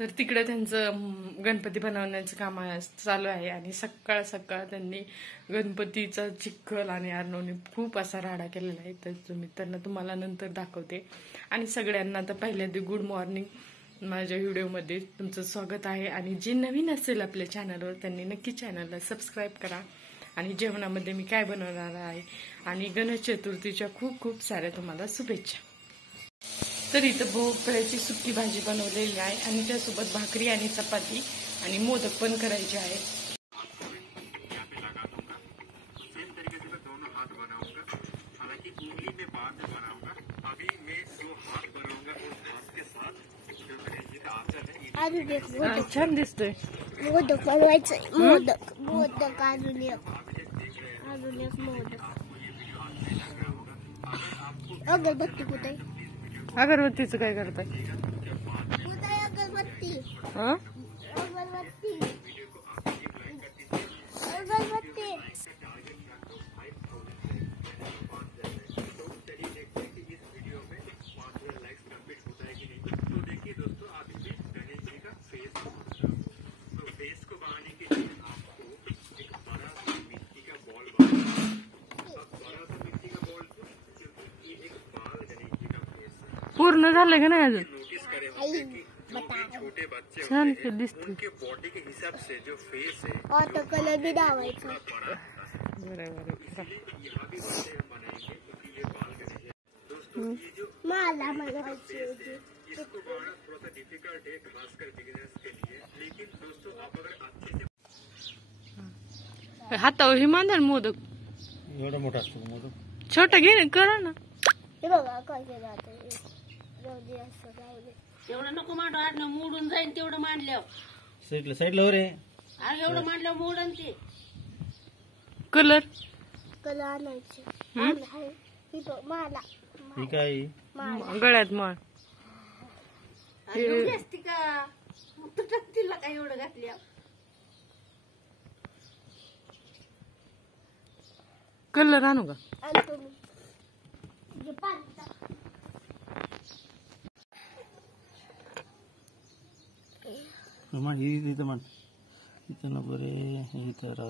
तर तिकडे त्यांचं गणपती बनवण्याचं काम चालू आहे आणि सकाळ सकाळ त्यांनी गणपतीचा चिखल आणि अर्णवने खूप असा राडा केलेला आहे. तर मी तुम्हाला नंतर दाखवते. आणि सगळ्यांना तर पहिल्यांदा गुड मॉर्निंग. माझ्या व्हिडिओमध्ये तुमचं स्वागत आहे. आणि जे नवीन असेल आपल्या चॅनलवर त्यांनी नक्की चॅनलला सबस्क्राईब करा. आणि जेवणामध्ये मी काय बनवणार आहे आणि गणेश चतुर्थीच्या खूप खूप साऱ्या तुम्हाला शुभेच्छा. तर इथं भोपळ्याची सुकी भाजी बनवलेली आहे आणि त्यासोबत भाकरी आणि चपाती आणि मोदक पण करायचे आहे. छान दिसतोय. मोदक बनवायचंय. मोदक मोदक अजून एक मोदक. अगरबत्ती कुठे? अगरबत्तीचं काय करताय? कुठे अगरबत्ती? अगरबत्ती अगरबत्ती. पूर्ण झालं का नाही अजून? छान दिसते. ऑटो कलर भी लावायचा. मला बनवायची होती. हातावर हे मांडा मोदक. एवढा मोठा असतो मोदक. छोटा घे करा ना. हे बघा कसे जाते. एवढं नको मांडू. आडनं मोडून जाईन तेवढं मांडल्यावर. साईडला रे. अरे एवढं मांडल्यावर मोडन ते. कलर कलर आणायचे. मला ही काय गळ्यात मळ एवढी असती का? मग तुटत तिला काय एवढं घातल्या. कलर आणू का? आणतो मी. ही इथं म्हण इथं नको रे. इथं